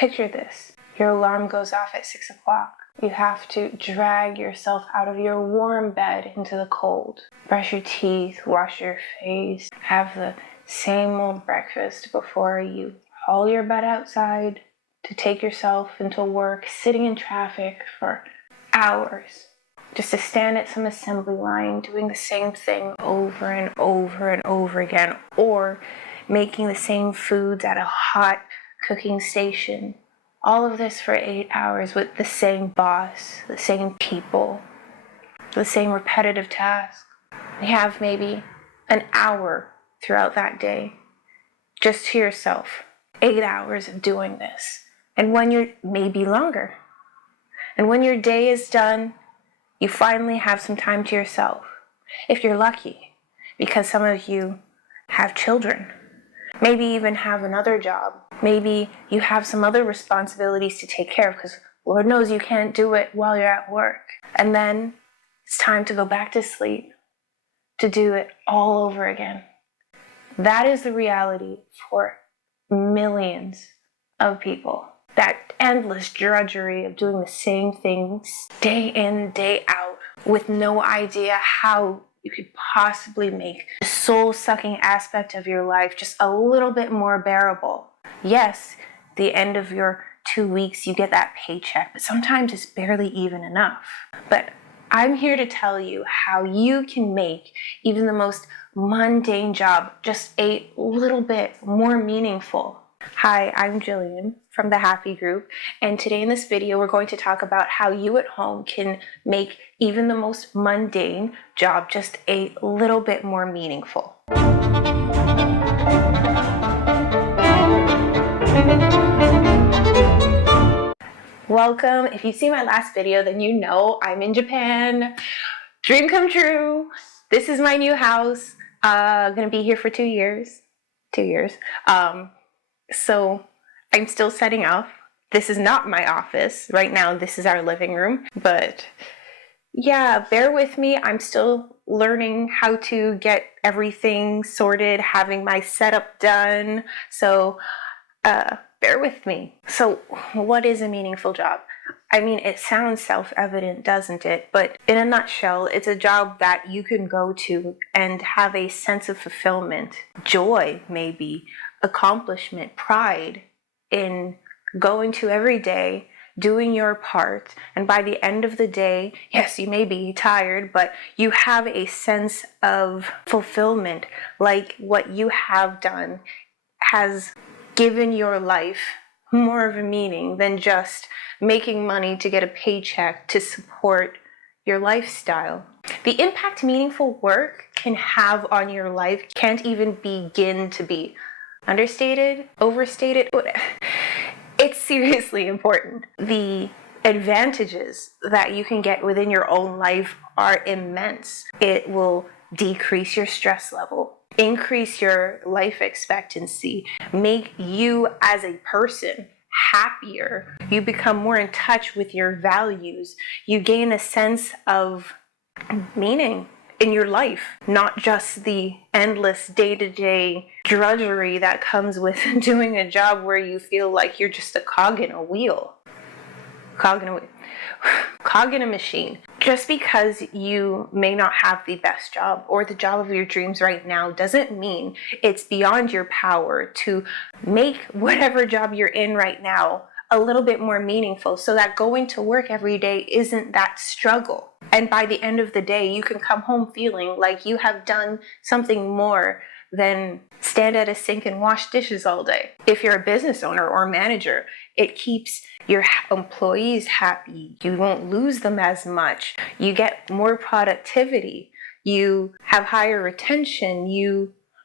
Picture this. Your alarm goes off at 6 o'clock. You have to drag yourself out of your warm bed into the cold. Brush your teeth, wash your face, have the same old breakfast before you haul your butt outside to take yourself into work, sitting in traffic for hours, just to stand at some assembly line doing the same thing over and over and over again, or making the same foods at a hot cooking station. All of this for 8 hours with the same boss, the same people, the same repetitive task. You have maybe an hour throughout that day just to yourself. 8 hours of doing this. And when you're maybe longer. And when your day is done, you finally have some time to yourself. If you're lucky, because some of you have children, maybe even have another job. Maybe you have some other responsibilities to take care of, because Lord knows you can't do it while you're at work. And then it's time to go back to sleep, to do it all over again. That is the reality for millions of people. That endless drudgery of doing the same things day in, day out, with no idea how you could possibly make the soul-sucking aspect of your life just a little bit more bearable. Yes, the end of your 2 weeks, you get that paycheck, but sometimes it's barely even enough. But I'm here to tell you how you can make even the most mundane job just a little bit more meaningful. Hi, I'm Jillian from the Happy Group, and today in this video we're going to talk about how you at home can make even the most mundane job just a little bit more meaningful. Welcome. If you've seen my last video, then you know I'm in Japan. Dream come true. This is my new house. Gonna be here for 2 years. 2 years. So I'm still setting up. This is not my office. Right now, this is our living room. But yeah, bear with me. I'm still learning how to get everything sorted, having my setup done. So bear with me. So what is a meaningful job? I mean, it sounds self-evident, doesn't it? But in a nutshell, it's a job that you can go to and have a sense of fulfillment, joy, maybe, accomplishment, pride in going to every day, doing your part, and by the end of the day, yes, you may be tired, but you have a sense of fulfillment, like what you have done has given your life more of a meaning than just making money to get a paycheck to support your lifestyle. The impact meaningful work can have on your life can't even begin to be understated, overstated. It's seriously important. The advantages that you can get within your own life are immense. It will decrease your stress level, increase your life expectancy, make you as a person happier. You become more in touch with your values. You gain a sense of meaning in your life, not just the endless day-to-day drudgery that comes with doing a job where you feel like you're just a cog in a wheel. Cog in a machine. Just because you may not have the best job or the job of your dreams right now doesn't mean it's beyond your power to make whatever job you're in right now a little bit more meaningful, so that going to work every day isn't that struggle. And by the end of the day, you can come home feeling like you have done something more than stand at a sink and wash dishes all day. If you're a business owner or manager, it keeps your employees happy. You won't lose them as much. You get more productivity. You have higher retention.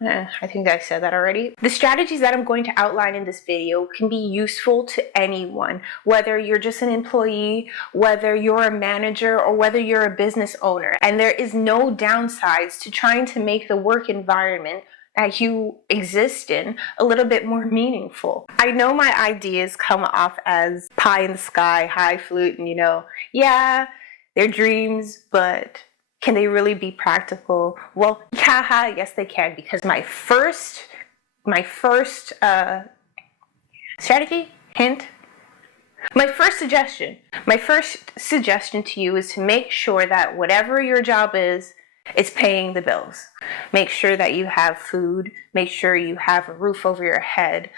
I think I said that already. The strategies that I'm going to outline in this video can be useful to anyone, whether you're just an employee, whether you're a manager, or whether you're a business owner. And there is no downsides to trying to make the work environment that you exist in a little bit more meaningful. I know my ideas come off as pie in the sky, highfalutin, yeah, they're dreams, but can they really be practical? Well, yeah, yes they can, because my first strategy, hint, My first suggestion to you is to make sure that whatever your job is, it's paying the bills. Make sure that you have food. Make sure you have a roof over your head.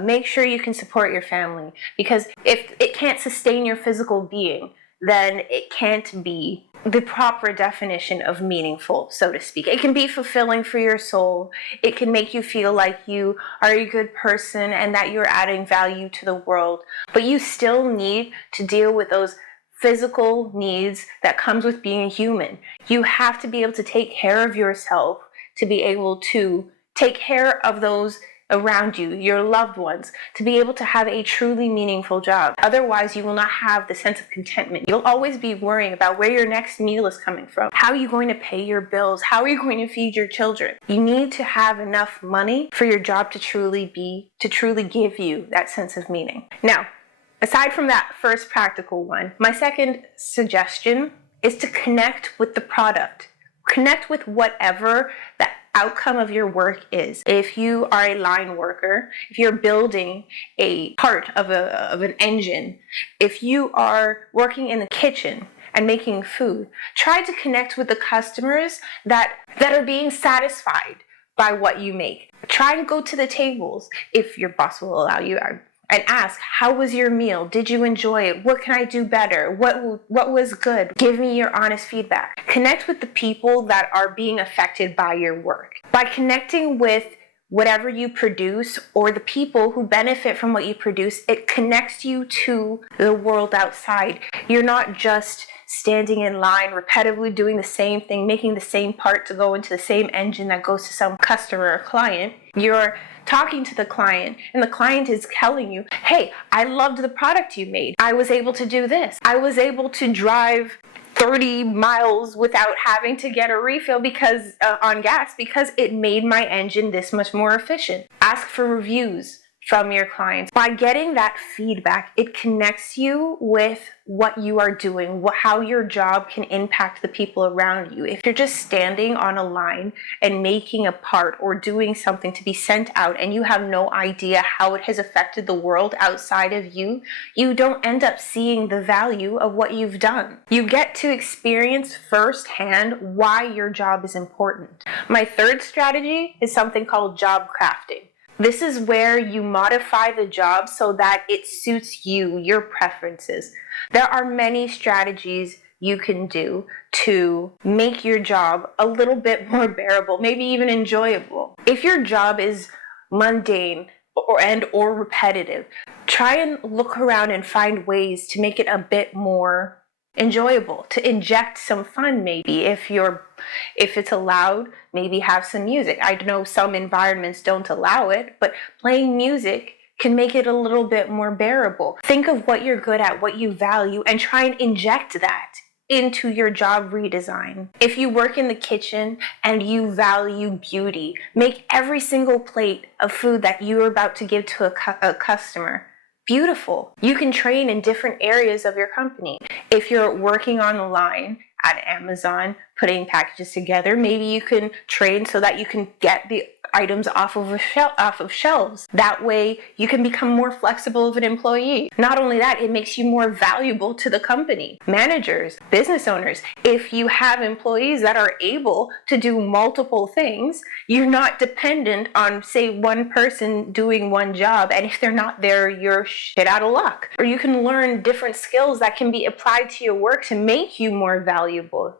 Make sure you can support your family. Because if it can't sustain your physical being, then it can't be the proper definition of meaningful, so to speak. It can be fulfilling for your soul. It can make you feel like you are a good person and that you're adding value to the world. But you still need to deal with those physical needs that comes with being human. You have to be able to take care of yourself, to be able to take care of those around you, your loved ones, to be able to have a truly meaningful job. Otherwise, you will not have the sense of contentment. You'll always be worrying about where your next meal is coming from. How are you going to pay your bills? How are you going to feed your children? You need to have enough money for your job to truly give you that sense of meaning. Now, aside from that first practical one, my second suggestion is to connect with the product. Connect with whatever the outcome of your work is. If you are a line worker, if you're building a part of an engine, if you are working in the kitchen and making food, try to connect with the customers that are being satisfied by what you make. Try and go to the tables, if your boss will allow you, and ask, how was your meal? Did you enjoy it? What can I do better? What was good? Give me your honest feedback. Connect with the people that are being affected by your work. By connecting with whatever you produce or the people who benefit from what you produce, it connects you to the world outside. You're not just standing in line, repetitively doing the same thing, making the same part to go into the same engine that goes to some customer or client. You're talking to the client, and the client is telling you, hey, I loved the product you made. I was able to do this. I was able to drive 30 miles without having to get a refill on gas because it made my engine this much more efficient. Ask for reviews from your clients. By getting that feedback, it connects you with what you are doing, how your job can impact the people around you. If you're just standing on a line and making a part or doing something to be sent out and you have no idea how it has affected the world outside of you, you don't end up seeing the value of what you've done. You get to experience firsthand why your job is important. My third strategy is something called job crafting. This is where you modify the job so that it suits you, your preferences. There are many strategies you can do to make your job a little bit more bearable, maybe even enjoyable. If your job is mundane or repetitive, try and look around and find ways to make it a bit more enjoyable, to inject some fun. Maybe if it's allowed, maybe have some music. I know some environments don't allow it, but playing music can make it a little bit more bearable. Think of what you're good at, what you value, and try and inject that into your job redesign. If you work in the kitchen and you value beauty, make every single plate of food that you're about to give to a customer beautiful. You can train in different areas of your company. If you're working on the line at Amazon, putting packages together, maybe you can train so that you can get the items off of shelves. That way you can become more flexible of an employee. Not only that, it makes you more valuable to the company. Managers, business owners, if you have employees that are able to do multiple things, you're not dependent on, say, one person doing one job, and if they're not there, you're shit out of luck. Or you can learn different skills that can be applied to your work to make you more valuable,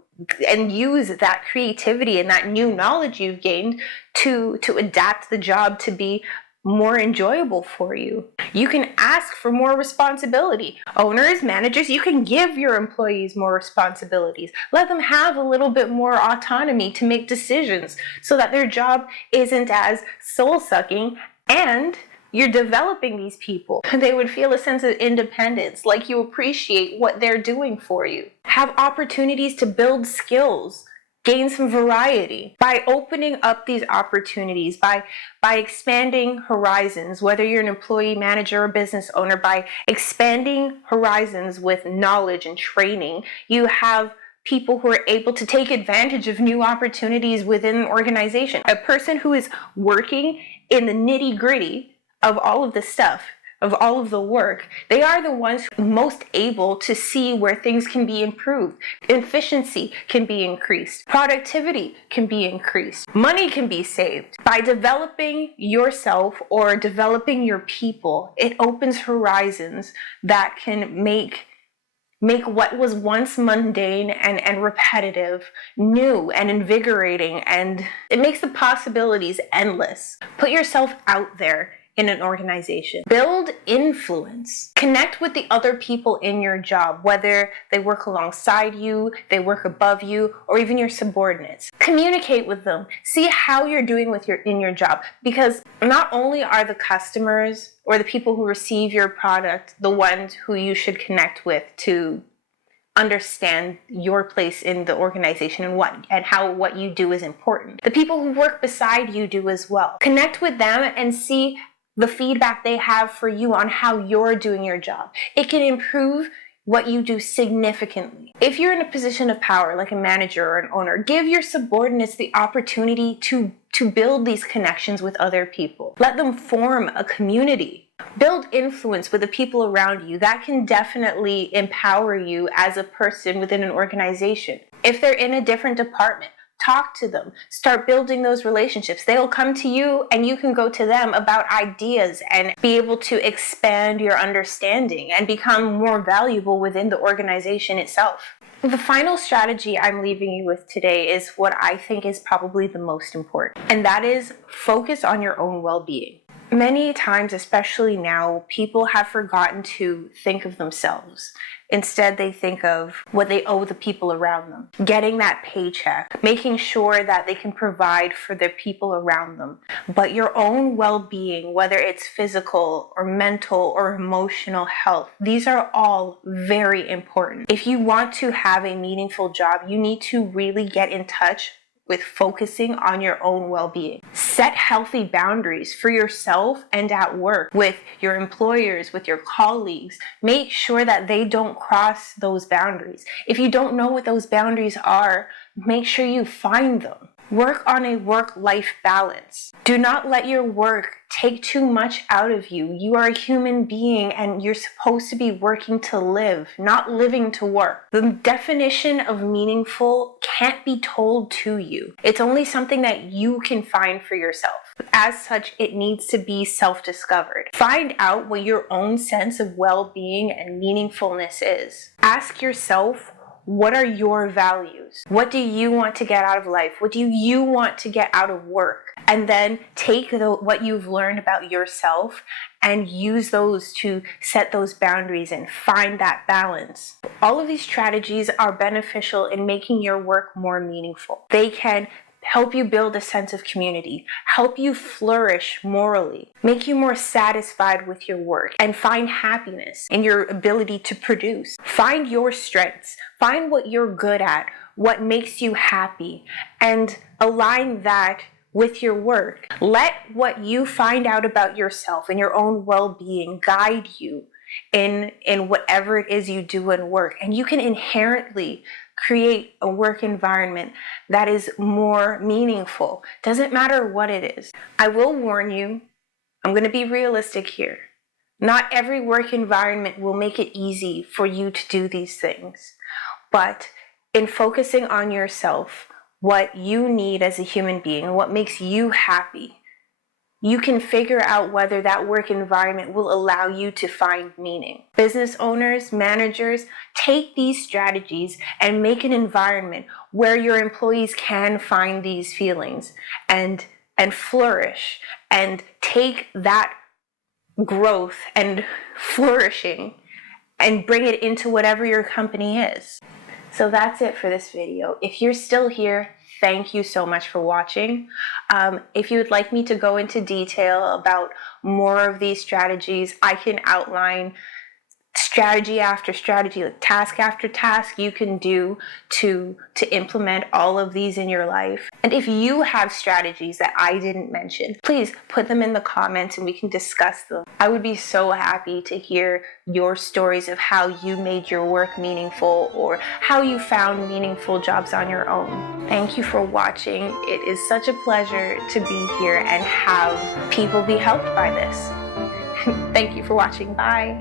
and use that creativity and that new knowledge you've gained to adapt the job to be more enjoyable for you. You can ask for more responsibility. Owners, managers, you can give your employees more responsibilities. Let them have a little bit more autonomy to make decisions so that their job isn't as soul-sucking, and you're developing these people. They would feel a sense of independence, like you appreciate what they're doing for you. Have opportunities to build skills, gain some variety. By opening up these opportunities, by expanding horizons, whether you're an employee, manager, or business owner, by expanding horizons with knowledge and training, you have people who are able to take advantage of new opportunities within an organization. A person who is working in the nitty-gritty of all of this stuff, of all of the work, they are the ones most able to see where things can be improved. Efficiency can be increased. Productivity can be increased. Money can be saved. By developing yourself or developing your people, it opens horizons that can make what was once mundane and repetitive new and invigorating, and it makes the possibilities endless. Put yourself out there in an organization. Build influence. Connect with the other people in your job, whether they work alongside you, they work above you, or even your subordinates. Communicate with them. See how you're doing in your job, because not only are the customers or the people who receive your product the ones who you should connect with to understand your place in the organization and how what you do is important. The people who work beside you do as well. Connect with them and see the feedback they have for you on how you're doing your job. It can improve what you do significantly. If you're in a position of power, like a manager or an owner, give your subordinates the opportunity to build these connections with other people. Let them form a community. Build influence with the people around you. That can definitely empower you as a person within an organization. If they're in a different department, talk to them. Start building those relationships. They'll come to you and you can go to them about ideas and be able to expand your understanding and become more valuable within the organization itself. The final strategy I'm leaving you with today is what I think is probably the most important, and that is focus on your own well-being. Many times, especially now, people have forgotten to think of themselves. Instead, they think of what they owe the people around them, getting that paycheck, making sure that they can provide for the people around them. But your own well-being, whether it's physical or mental or emotional health, these are all very important. If you want to have a meaningful job, you need to really get in touch with focusing on your own well-being. Set healthy boundaries for yourself and at work, with your employers, with your colleagues. Make sure that they don't cross those boundaries. If you don't know what those boundaries are, make sure you find them. Work on a work-life balance. Do not let your work take too much out of you. You are a human being and you're supposed to be working to live, not living to work. The definition of meaningful can't be told to you. It's only something that you can find for yourself. As such, it needs to be self-discovered. Find out what your own sense of well-being and meaningfulness is. Ask yourself, what are your values? What do you want to get out of life? What do you want to get out of work? And then take what you've learned about yourself and use those to set those boundaries and find that balance. All of these strategies are beneficial in making your work more meaningful. They can help you build a sense of community, help you flourish morally, make you more satisfied with your work, and find happiness in your ability to produce. Find your strengths, find what you're good at, what makes you happy, and align that with your work. Let what you find out about yourself and your own well-being guide you in whatever it is you do in work, and you can inherently create a work environment that is more meaningful. Doesn't matter what it is. I will warn you, I'm going to be realistic here. Not every work environment will make it easy for you to do these things. But in focusing on yourself, what you need as a human being and what makes you happy, you can figure out whether that work environment will allow you to find meaning. Business owners, managers, take these strategies and make an environment where your employees can find these feelings and flourish, and take that growth and flourishing and bring it into whatever your company is. So that's it for this video. If you're still here, thank you so much for watching. If you would like me to go into detail about more of these strategies, I can outline strategy after strategy, like task after task you can do to implement all of these in your life. And if you have strategies that I didn't mention, please put them in the comments and we can discuss them. I would be so happy to hear your stories of how you made your work meaningful or how you found meaningful jobs on your own. Thank you for watching. It is such a pleasure to be here and have people be helped by this. Thank you for watching. Bye.